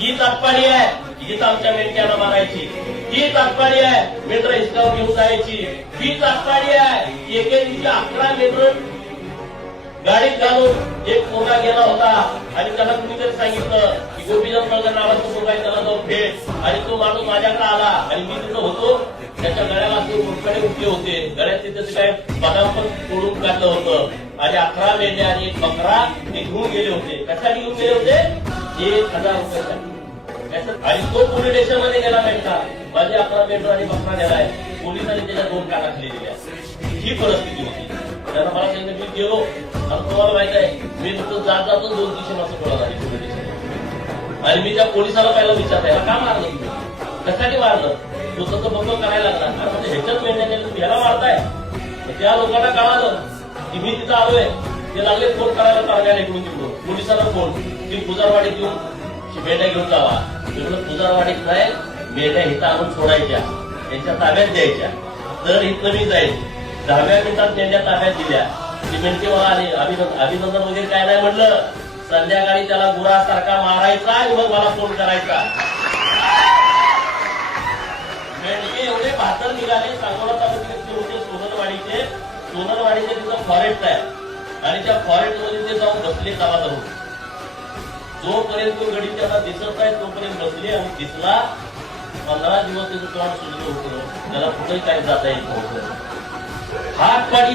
ही तात्पाडी आहे, हीच आमच्या मेंढ्याला मारायची, ही तात्पाडी आहे, मेंढर हिसकावून घेऊन जायची, ही तात्पाडी आहे. एके दिवशी 11 मेंढर गाडीत घालून एक पोरगा गेला होता आणि त्याला कुणीतरी सांगितलं की गोपीचंद पळकर नावाचा पोरगा आहे, त्याला जाऊन भेट. आणि तो माणूस माझ्याकडे आला आणि मी तिथं होतो. त्याच्या गळ्याला ते मुठकडे उठले होते, गळ्यात त्याचं काय बदाम पण तोडून काढलं होतं आणि 11 मेंढ्या आणि एक बकरा ते घेऊन गेले होते. कशासाठी घेऊन गेले होते? 1000 रुपयासाठी. आणि तो पोलीस स्टेशनमध्ये गेला मेंढा, माझे 11 मेंढर आणि बकरा नेलाय. पोलिसांनी त्याच्या 2 काना खाली दिल्या. ही परिस्थिती होती. त्यांना मला सांगितलं मी गेलो आणि तुम्हाला माहित आहे मी नुकतं जात जातो 200-300 माणसं गोळा झाली पोलीस स्टेशन. आणि मी त्या पोलिसाला पहिला विचारताय का मारलं तुम्ही, कशासाठी मारलं? तो तसं बघ करायला लागला. म्हणजे ह्याच्यात मेंढ्या तुम्ही ह्याला मारताय. त्या लोकांना कळालं की मी तिथं आलोय. ते लागले फोन करायला कारण्याला इकडून तिकडून पोलिसांना फोन की पुजारवाडीत येऊन मेंढ्या घेऊन जावा. तिकडून पुजारवाडीत नाही, मेंढ्या इथं आणून सोडायच्या, त्यांच्या ताब्यात द्यायच्या. तर इथं मी जाईल. 10व्या मिनिटात मेंढ्या ताब्यात दिल्या. ती मेंढीवाला आले, अभिनंदन वगैरे काय नाही म्हटलं. संध्याकाळी त्याला गुरासारखा मारायचा आणि मग मला फोन करायचा. मेंढके एवढे बहादर निघाले. सांगोला तालुक्यातले होते सोनरवाडीचे तिथं फॉरेस्ट आहे आणि त्या फॉरेस्ट मध्ये ते जाऊन बसले गावा जाऊन. जोपर्यंत तो गडी त्यांना दिसत आहे तोपर्यंत बसले आणि दिसला. 15 दिवस त्याचं तोंड सुजलं होतं, त्याला कुठेही काही जाता येत नव्हतं. हात पाडी